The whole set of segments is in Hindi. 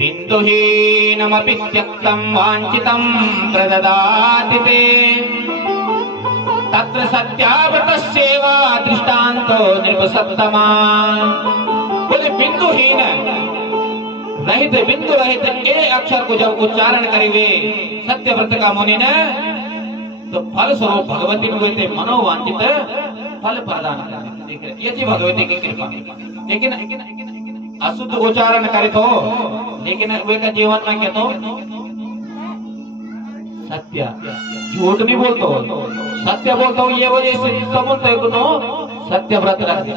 बिन्दुहीनमपि त्यक्तं वाञ्छितं प्रददाति ते तत्र सत्याव्रतस्येवा दृष्टान्तो नृपसत्तमा। बोले बिंदुहीन रहित बिंदु रहित ए अक्षर को जब उच्चारण करेंगे सत्यव्रत का मुनि ने तो फल स्वरूप भगवती नुते मनोवांछित फल प्रदान करते। ये जी भगवती की कृपा। लेकिन अशुद्ध उच्चारण करे तो लेकिन वे का जीवन में क्या तो सत्य झूठ नहीं बोलते हो, सत्य बोलते हो। ये वजह से समुद्र को सत्य व्रत रखते।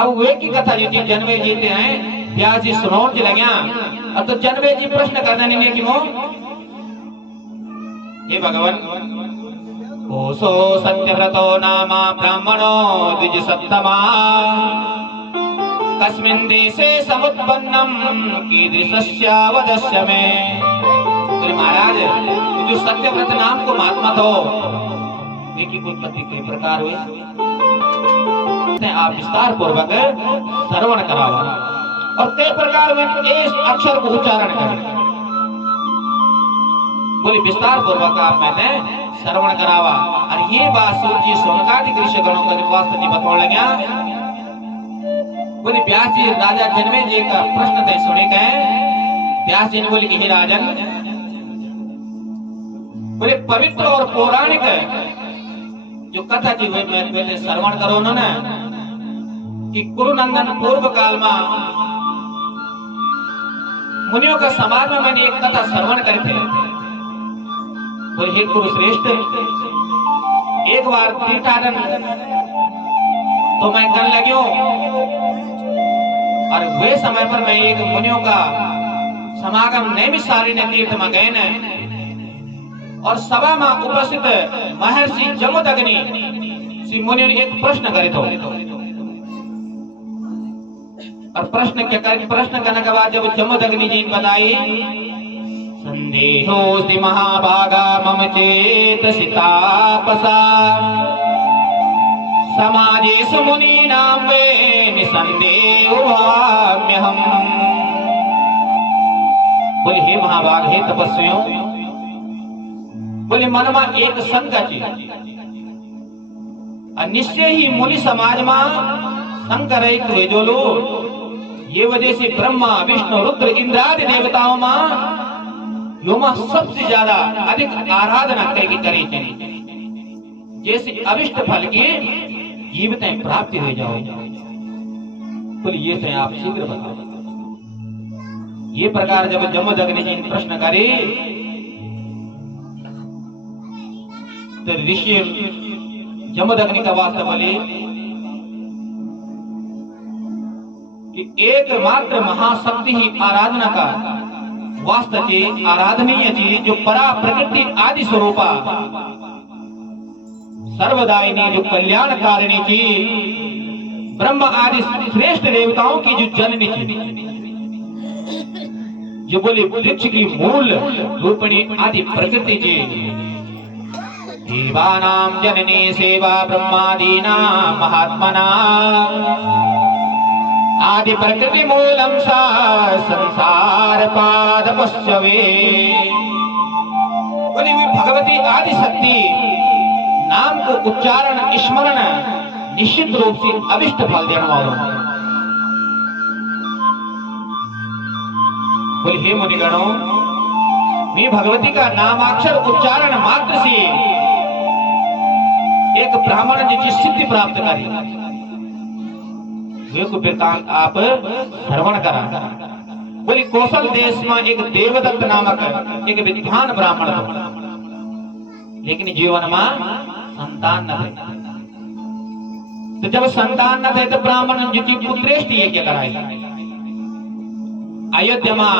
अब वे की कथा जी जन्मे जीते हैं व्यास जी सुनौन लग्या। अब तो जन्मे जी प्रश्न करना नहीं कि मो ये भगवान कोसो सत्यव्रतो नामा ब्राह्मणो द्विज सप्तमा कस्मिन् देशे समुत्पन्नम कीदृशस्यावदस्य में। तो महाराज जो सत्यव्रत नाम को महात्मा तो वे की उत्पत्ति के प्रकार हुए आप विस्तार पूर्वक श्रवण करावा और कई प्रकार में इस अक्षर को उच्चारण करें। बोले विस्तार पूर्वक आप मैंने श्रवण करावा। और ये बात सूर्य सोनकादि ऋषि गणों का वास्तव नहीं बताने लगा। बोले व्यास जी राजा जन्मे जी का प्रश्न थे सुने गए। व्यास जी ने बोले कि हे राजन, बोले पवित्र और पौराणिक जो कथा जी हुई मैं पहले श्रवण करो ना कि कुरुनंदन पूर्व काल में मुनियों का समाज में मैंने एक कथा श्रवण करते। बोले हे गुरु श्रेष्ठ, एक बार तीर्थाटन तो मैं कर लग्यो और वे समय पर मैं एक मुनियों का समागम नैमिष सारिणी तीर्थ में गए न और सभा में उपस्थित महर्षि जमदग्नि श्री मुनि ने एक प्रश्न करे तो और प्रश्न करने के बाद जब जमदग्नि जी ने बताई संदेहोस्ति महाभागा मम चेतसि तापसा समाजेषु मुनीनां वे निसंदेहो भाम्यहम्। बोले हे महाभाग, हे तपस्वियों, बोले मन में एक शंका और निश्चय ही मुनि समाज में शंका रहित हुए जो लोग ये वजह से ब्रह्मा विष्णु रुद्र इंद्र आदि देवताओं में यो में सबसे ज्यादा अधिक आराधना करेगी करे जैसे अभिष्ट फल की जीवतें प्राप्ति हो जाओ। बोले ये से आप शीघ्र बताओ। ये प्रकार जब जमदग्नि जी ने प्रश्न करे तो ऋषि जमदग्नि का वास्तव बोले कि एकमात्र महाशक्ति ही आराधना का वास्तव चीज आराधनीय चीज जो परा प्रकृति आदि स्वरूपा सर्वदायिनी जो कल्याणकारिणी चीज ब्रह्म आदि श्रेष्ठ देवताओं की जो जननी चीज जो बोले वृक्ष की मूल रूपणी आदि प्रकृति चीज देवानां जननी सेवा ब्रह्मादीना महात्मना आदि प्रकृति मूलम सा संसार पाद पश्चवे। बोली हुई भगवती आदि शक्ति नाम को उच्चारण स्मरण निश्चित रूप से अभिष्ट फल देने वालों। बोले हे मुनिगणों, मैं भगवती का नामाक्षर उच्चारण मात्र से एक ब्राह्मण जी सिद्धि प्राप्त करी। को वृत्तांत आप श्रवण करा। बोली कौशल देश में एक देवदत्त नामक एक विद्वान ब्राह्मण था, लेकिन जीवन में संतान न थे। तो जब संतान न थे तो ब्राह्मण जी पुत्रेष्टि यज्ञ कराए। अयोध्या में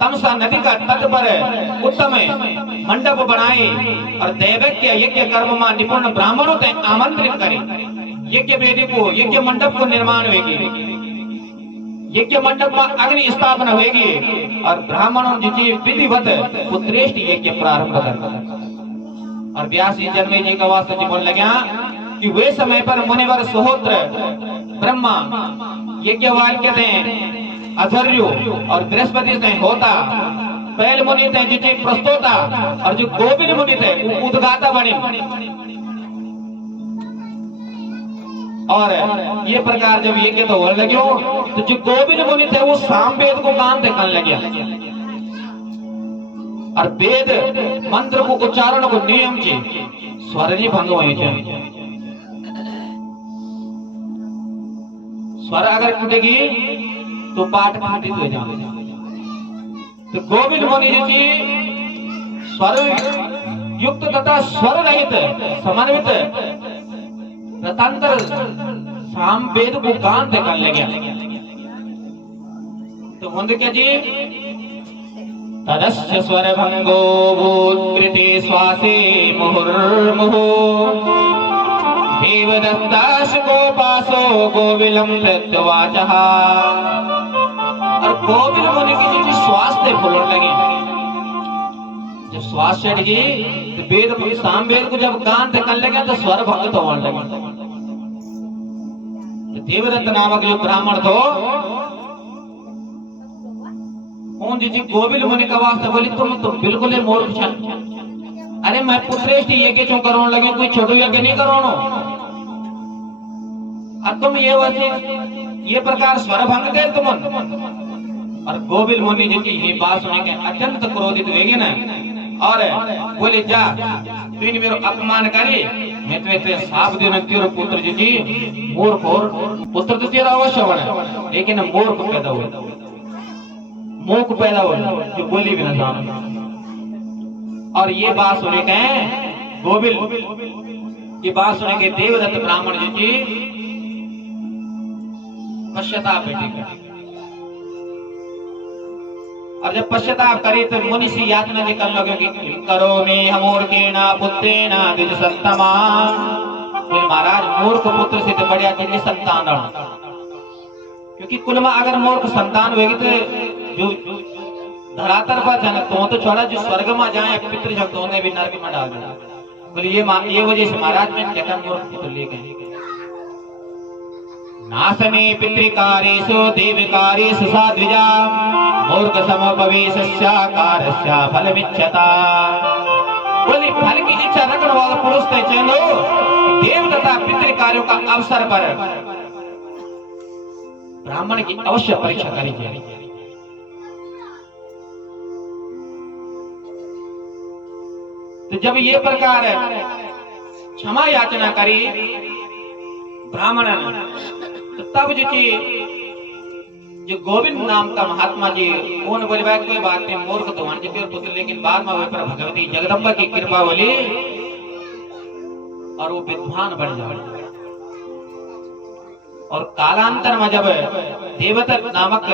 तमसा नदी का तट पर उत्तम मंडप बनाए और दैवज्ञ यज्ञ कर्म में निपुण ब्राह्मणों को आमंत्रित करे। यज्ञ वेदी को यज्ञ मंडप को निर्माण होगी, यज्ञ मंडप में अग्नि स्थापना होगी और ब्राह्मणों जी विधिवत पुत्रेष्टि यज्ञ प्रारंभ कर। और व्यास जी जन्मे जी का वास्तव जी बोल लगा कि वे समय पर मुनिवर सुहोत्र ब्रह्मा यज्ञ वाक्य अधर्यो और बृहस्पति से होता पहल मुनि थे जिसे प्रस्तोता और जो गोविल मुनि थे वो उद्गाता बने और ये प्रकार जब ये के तो हो लगे तो जो गोविल मुनि थे वो सामवेद को कान से करने लगे और वेद मंत्र को उच्चारण को नियम ची स्वर जी भंग हुए थे स्वर अगर टूटेगी तो पाठ खंडित हो जाएगा तो गोविंद मुनि जी स्वर युक्त तथा स्वर रहित समन्वित रतांतर सामवेद को गान से कर लगे तो मुंद क्या जी तदस्य स्वर भंगो भूत्कृते श्वासे मुहुर्मुहु देवदत्ताश गोपासो गोविलम प्रत्यवाचः और गोविल मुनि की जो श्वास से फूलने लगी जब श्वास चढ़ी तो वेद सामवेद को जब गान से कर लगे तो स्वर भंग तो होने लगे तो देवदत्त नामक जो ब्राह्मण थो उन जी गोविल मुनि का वास्ते बोली तुम तो बिल्कुल ही मूर्ख छन अरे मैं पुत्रेष्टि ये के क्यों करोन लगे कोई छोटू यज्ञ नहीं करोनो अब तुम ये प्रकार स्वर भंग कर तुम और गोविल मुनि जी ये बात सुन के अत्यंत क्रोधित हुए ना और बोले जा तूने मेरो अपमान करे मैं तुम्हें साफ देना तेरे पुत्र जी मूर्ख और पुत्र तो तेरा अवश्य बना लेकिन मूर्ख पैदा हुआ मूर्ख पैदा हुआ जो बोली भी ना जान और ये बात सुने के गोविल ये बात सुने के देवदत्त ब्राह्मण जी पश्चाताप बैठे और जब पश्चाताप करे तो मुनि से यातना निकल लगे कि करो में हमोर के ना पुत्रेना द्विज सत्तमा महाराज मूर्ख पुत्र से तो बढ़िया जिनकी संतान क्योंकि कुल में अगर मूर्ख संतान होगी तो जो धरातल पर जन तो छोड़ा जो स्वर्ग में जाए पितृ जब तो भी नरक में डाल दिया बोले ये वजह से महाराज में जगन मूर्ख पुत्र ले गए नासने पितृकारेषु देवकारेषु साद्विजा मूर्ख समपवेशस्या कारस्या फलमिच्छता बोले फल की इच्छा रखने वाला पुरुष थे चलो देव तथा पितृ कार्यों का अवसर पर ब्राह्मण की अवश्य परीक्षा करी जाए तो जब ये प्रकार क्षमा याचना करी ब्राह्मण तो तब जो गोविंद नाम का महात्मा जी उन बोले कोई बात नहीं मूर्ख तो वन जी पुत्र लेकिन बाद में वे पर भगवती जगदम्बा की कृपा बोली और वो विद्वान बन जाए और कालांतर में जब देवदत्त नामक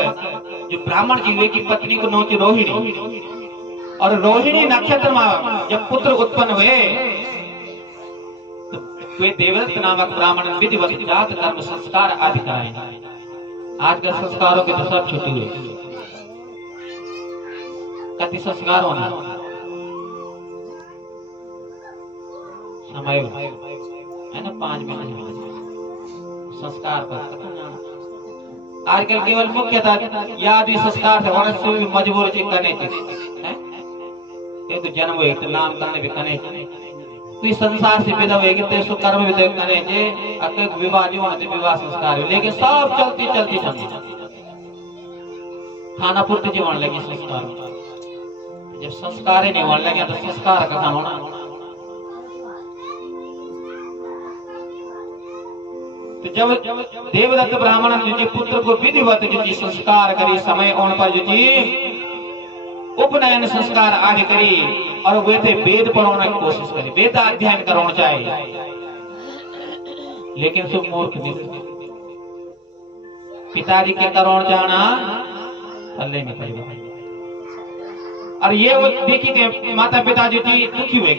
जो ब्राह्मण जी हुए की पत्नी को नौची रोहिणी और रोहिणी नक्षत्र में जब पुत्र उत्पन्न हुए तो वे देवदत्त नामक ब्राह्मण विधिवत जात कर्म संस्कार आदि कराए आजकल संस्कारों के तो सब छुट्टी हुए कति संस्कार होना समय है ना 5 मिनट संस्कार पर आजकल केवल मुख्यतः याद ही संस्कार थे वरस से भी मजबूर थे करने थे एक तो जन्म हुए तो नाम करने भी करने तो इस संसार से विदा हुए कि तो कर्म भी करने थे अत्यंत विवाह जो होने विवाह संस्कार हुए लेकिन सब चलती चलती चलती खाना पूर्ति जीवन लगी संस्कार जब संस्कार ही नहीं होने लगे तो संस्कार का खाना होना तो जब देवदत्त ब्राह्मण जी पुत्र को विधिवत जी संस्कार करी समय उन पर जी उपनयन संस्कार आदि करी और वे थे वेद पढ़ाने की कोशिश करी वेद अध्ययन करना चाहिए लेकिन सब मूर्ख पिताजी के करोड़ जाना पल्ले में पड़ी और ये वो देखी थे माता पिताजी जी दुखी हुए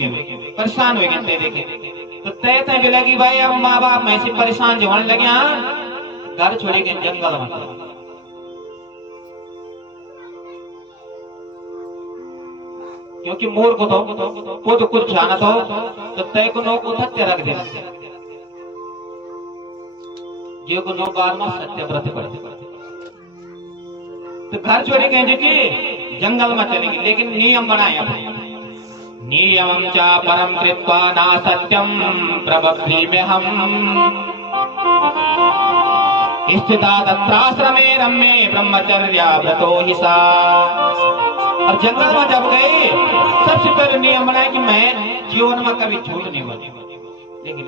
परेशान हुए देखे तो तय तय भी लगी भाई अब माँ बाप में से परेशान जो होने लगे घर छोड़ी के जंगल में क्योंकि मूर्ख को तो कुछ जाना तो तय को नो को सत्य रख देना जो को नो बाद में सत्य व्रत पड़ते तो घर छोड़ी कहीं जी की जंगल में चलेगी, लेकिन नियम बनाए अपने। नियमं च परम कृत्वा ना सत्यम प्रबध्नि में हम स्थिता तत्राश्रमे रम्ये ब्रह्मचर्या व्रतो ही सा। और जंगल में जब गए सबसे पहले नियम बनाए कि मैं जीवन में कभी झूठ नहीं बोलूं। लेकिन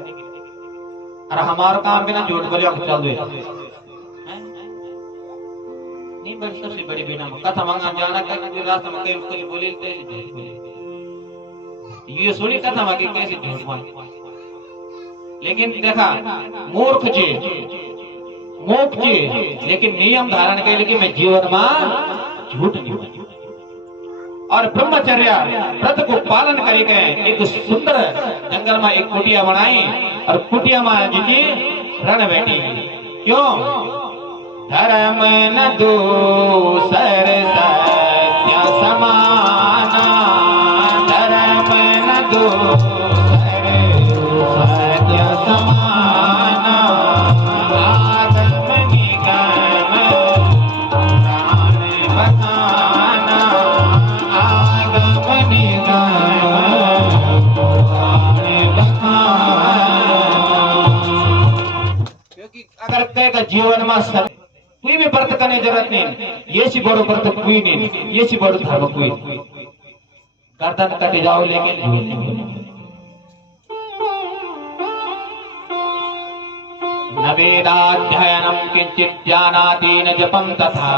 अरे हमारा काम बिना झूठ बोले चल दो नहीं, बड़ी सबसे बड़ी बिना कथा मंगा जाना कहीं रास्ते में कहीं कुछ बोले ये सुनी कथा में कैसे झूठ बोल। लेकिन देखा मूर्ख जी मूर्ख जी, लेकिन नियम धारण के लिए मैं जीवन में झूठ नहीं बोलूं और ब्रह्मचर्य व्रत को पालन करेंगे। एक सुंदर जंगल में एक कुटिया बनाई और कुटिया में जी रण बैठी। क्यों? धर्म न दूसर सत्य समाना, धर्म न दूसर सत्य समाना, आदम निगम प्राण बखाना, आदम निगम प्राण बखाना। क्योंकि अगर कहेगा जीवन में कोई भी व्रत करने जरूरत नहीं, ये सी बड़ो व्रत कोई नहीं, ये सी बड़ो धर्म कोई। गर्दन कट जाओ लेकिन न वेदाध्ययनं किंचित् जानाति न जपं तथा,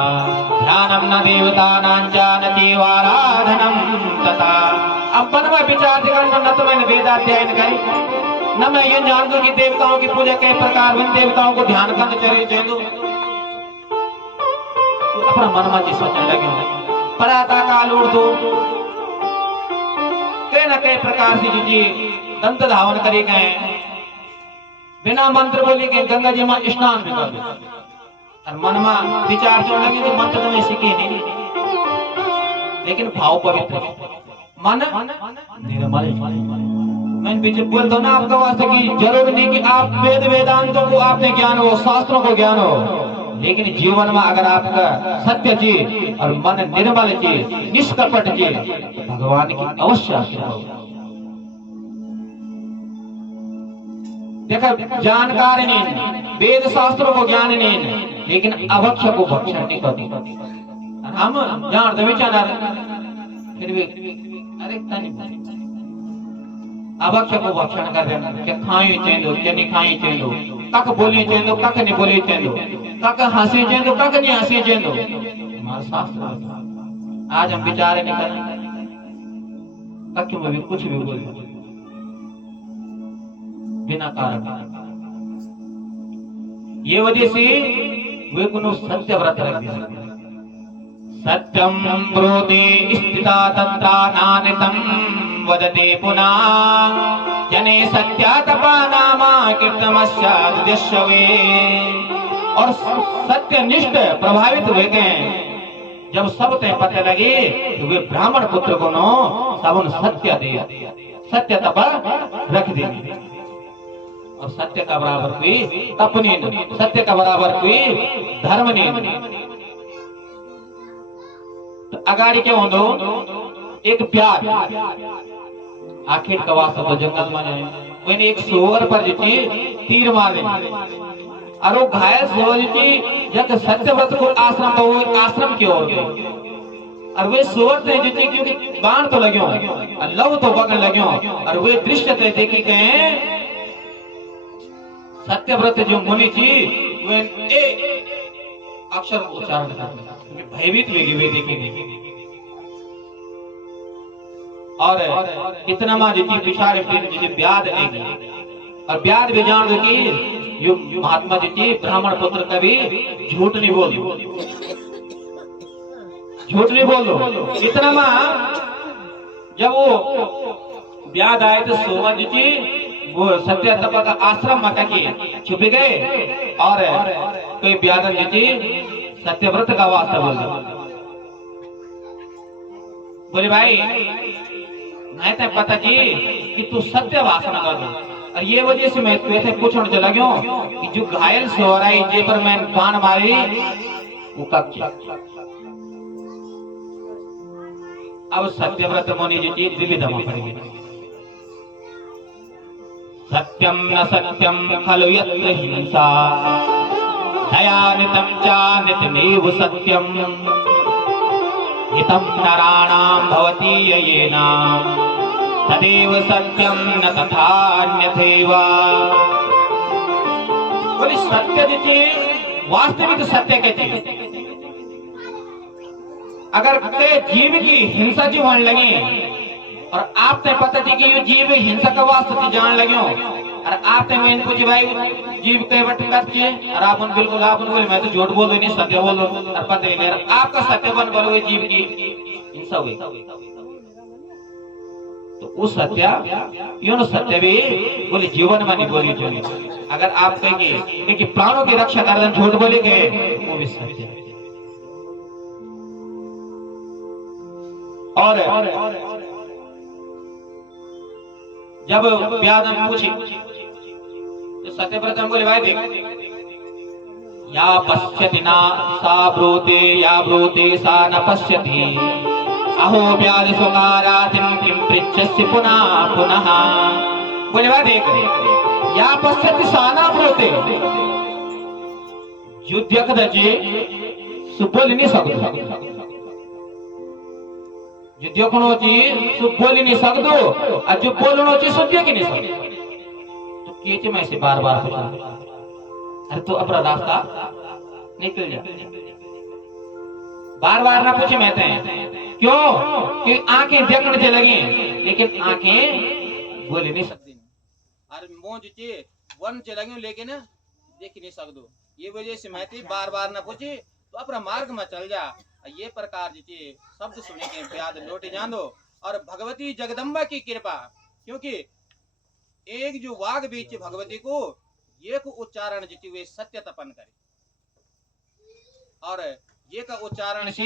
ध्यानं न देवतानां जानति वाराधनं तथा। अब मन में विचार करना, न तो मैंने वेदाध्ययन करी, न मैं ये जान दूं कि देवताओं की पूजा किस प्रकार, उन देवताओं को ध्यान करना चाहिए। अपना मन में सोचने लगे पराता काल उर्दू कई न कई प्रकार से जी दंत धावन करे गए, बिना मंत्र बोले गए गंगा जी में स्नान भी कर और मन में विचार चलने लगे कि मंत्र तो मैं सीखे नहीं, लेकिन भाव पवित्र मन निर्मल। मैं पीछे बोल दो ना आपका वास्ते की जरूर नहीं कि आप वेद वेदांतों को आपने ज्ञान हो, शास्त्रों को ज्ञान हो, लेकिन जीवन में अगर आपका सत्य जी और मन निर्मल जी निष्कपट जी भगवान की अवश्य आशीर्वाद होगा। देखा जानकार नहीं, वेद शास्त्रों को ज्ञान नहीं, लेकिन अभक्ष को भक्षण नहीं करती। हम जानते विचार फिर भी अरे अभक्ष को भक्षण कर देना, क्या खाई चेंदो क्या नहीं खाई चेंदो, कक बोली चेंदो कक नहीं बोली चेंदो, कक हंसी चेंदो कक नहीं हंसी चेंदो। हमारा शास्त्र आज हम विचार नहीं कर कक में भी कुछ भी बोल बिना कारण। ये वजह से वे कुछ सत्य व्रत रखते हैं। सत्यम ब्रोदे स्थिता तंत्रा नानितम वदते पुनः जने सत्यातपा नामा कीर्तमस्यादिशवे। और सत्यनिष्ठ प्रभावित हुए गए, जब सब ते पते लगे तो वे ब्राह्मण पुत्र को नो सबन सत्य दे सत्य तप रख देंगे। और सत्य का बराबर कोई तप नहीं, सत्य का बराबर कोई धर्म नहीं। तो अगाड़ी क्या हो दो एक प्यार आखिर का वास्ता तो जंगल में जाए, मैंने एक सोवर पर जी तीर मारे और वो घायल सोवर जी जब सत्यव्रत को आश्रम तो वो आश्रम की ओर गए और वे सोवर थे जी क्योंकि बाण तो लगे और लव तो बगन लगे और वे दृश्य थे देखे गए सत्यव्रत जो मुनि जी वे अक्षर उच्चारण करते भयभीत वे देखेंगे। और इतना मां जी विचार जी ब्याद लेगी और ब्याद भी जान दो कि यो महात्मा जी ब्राह्मण पुत्र कभी झूठ नहीं बोल झूठ नहीं बोल दो। इतना मां जब वो ब्याद आए तो सोमन जी वो सत्य तप का आश्रम में के छुप गए और कोई ब्यादन जी सत्यव्रत का वास्ता बोले भाई नहीं तो पता जी कि तू सत्य वासना कर दो। और ये वजह से मैं तुझे पूछने चला गया कि जो घायल सोराई जे पर मैं बाण मारी वो कब अब सत्यव्रत मुनि जी की द्विविधमा पड़ गई। सत्यम न सत्यम खलु यत्र हिंसा दयानितं च नित्यमेव सत्यम हितं नराणां भवति येन तदेव सत्यम न तथान्यथैव। बोले सत्य जी वास्तविक सत्य के जी अगर ते जीव की हिंसा जी होने लगे और आपने पता थी कि ये जीव हिंसा का वास्ते जान लगे और आपने मैं पूछे भाई जीव के बट करके और आप बिल्कुल आप बोले मैं तो झूठ बोल नहीं सत्य बोल और पता ही नहीं आपका सत्य बन बोले जीव की हिंसा हुई तो उस सत्य यो सत्य भी बोले जीवन में नहीं बोली जो अगर आप कहेंगे कि प्राणों की रक्षा कर झूठ बोले गए वो भी सत्य है। और जब व्यास ने पूछी तो सत्यव्रत बोले भाई देख या पश्यति ना सा ब्रूते या ब्रूते सा न पश्यति अहो व्यास स्वकारातिं किं पृच्छसि पुनः पुनः। बोले भाई देख या पश्यति सा न ब्रूते युद्ध दजे सुबोल नहीं सकते जो देखो सु बोली नहीं सकदो और जो बोलनो ची सु देख नहीं सकदो तो केचे में से बार बार पूछा अरे तो अपना रास्ता निकल जा बार बार ना पूछे मैं क्यों कि आंखें देखने से लगी लेकिन आंखें बोल नहीं सकती अरे मुंह जो वन से लगी लेकिन देख नहीं सकदो ये वजह से मैं बार बार ना पूछे तो अपना मार्ग में चल जा ये प्रकार जी शब्द सुने के ब्याद लौटे जान दो और भगवती जगदम्बा की कृपा क्योंकि एक जो वाग बीच भगवती को ये को उच्चारण जी वे सत्य तपन करे और ये का उच्चारण से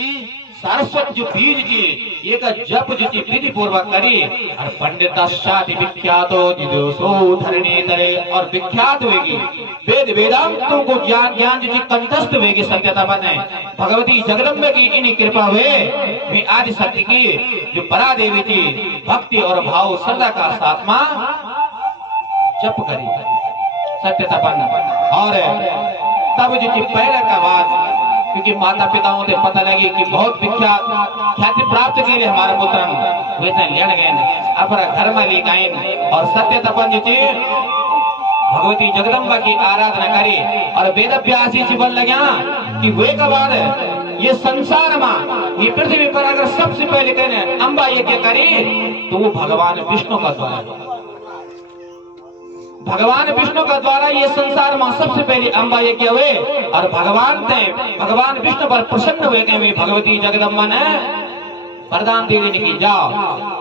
सरस्वत जो बीज जी ये का जप जी विधि पूर्वक करी और पंडित शादी विख्यातो जिदोसो धरणी तरे और विख्यात होगी वेद वेदांतों को ज्ञान ज्ञान जी कंठस्थ होगी सत्यता बने भगवती जगदम्बा की इन्हीं कृपा हुए वे आदि सत्य की जो परा देवी जी भक्ति और भाव श्रद्धा का साथमा जप करी सत्यता बने और तब जी पहले का बात क्योंकि माता पिताओं से पता लगी कि बहुत विख्यात ख्याति प्राप्त के लिए हमारे पुत्र वैसे लेन गए अपना घर में ले गए और सत्य तपन जी भगवती जगदम्बा की आराधना करी और वेद व्यास जी बन लगा कि वे का बाद ये संसार में ये पृथ्वी पर अगर सबसे पहले कहने अम्बा यज्ञ करी तो वो भगवान विष्णु का द्वारा भगवान विष्णु का द्वारा ये संसार में सबसे पहले अम्बा यज्ञ हुए और भगवान विष्णु पर प्रसन्न हुए कि भगवती जगदम्बा ने वरदान दे देने की जाओ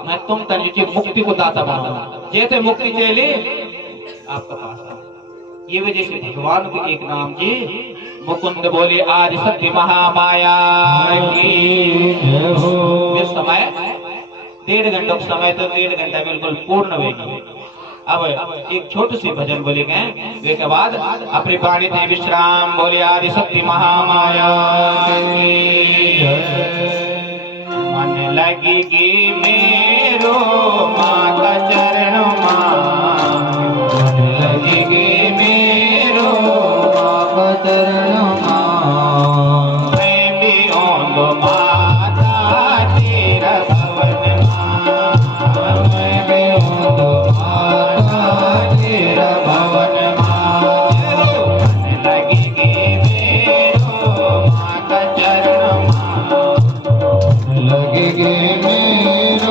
मैं तुम तक मुक्ति को दाता बनाऊंगा जैसे मुक्ति चली आपका पास ये वजह से भगवान को एक नाम जी मुकुंद बोले आज सत्य महामाया की समय 1.5 घंटों का समय तो 1.5 घंटा बिल्कुल पूर्ण होगी। अब एक छोटे से भजन बोले गए वे के बाद अपनी वाणी थे विश्राम बोले आदि शक्ति महामाया मन लगेगी मेरो माँ का चरण मन लगेगी मेरो माँ का चरण मैं भी ओंदो माता तेरा भवन मैं भी ओंदो लगेगे मेरो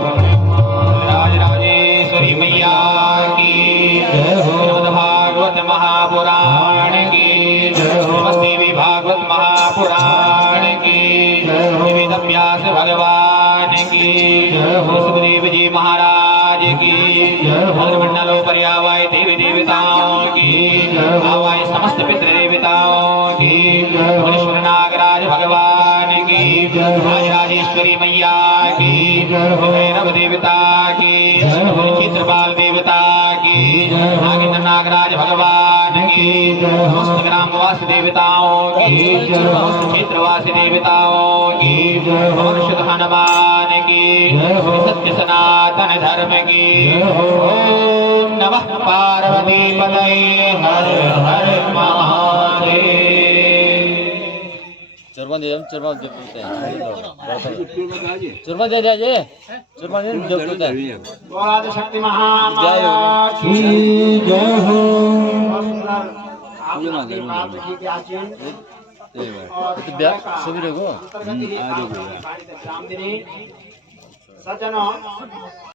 राज राजेश्वरी मैया की ऊपर आवाए देवी देवताओं की, आवाए समस्त पितृ देवताओं की, मुनीश्वर नागराज भगवान की, राजेश्वरी मैया की, भैरव देवता की, चित्रपाल देवता की, नागेंद्र नागराज भगवान की, समस्त ग्रामवासी देवताओं की, समस्त क्षेत्रवासी देवताओं की, पवन सुत हनुमान की, सत्य सनातन धर्म की। ओम नमः पार्वती पतये हर हर महादेव। चुरमा दे चुरमा जब होता है चुरमा दे दे चुरमा दे जब होता है बोला शक्ति महामाया की जय हो। तो ब्याह सभी लोगों सज्जनों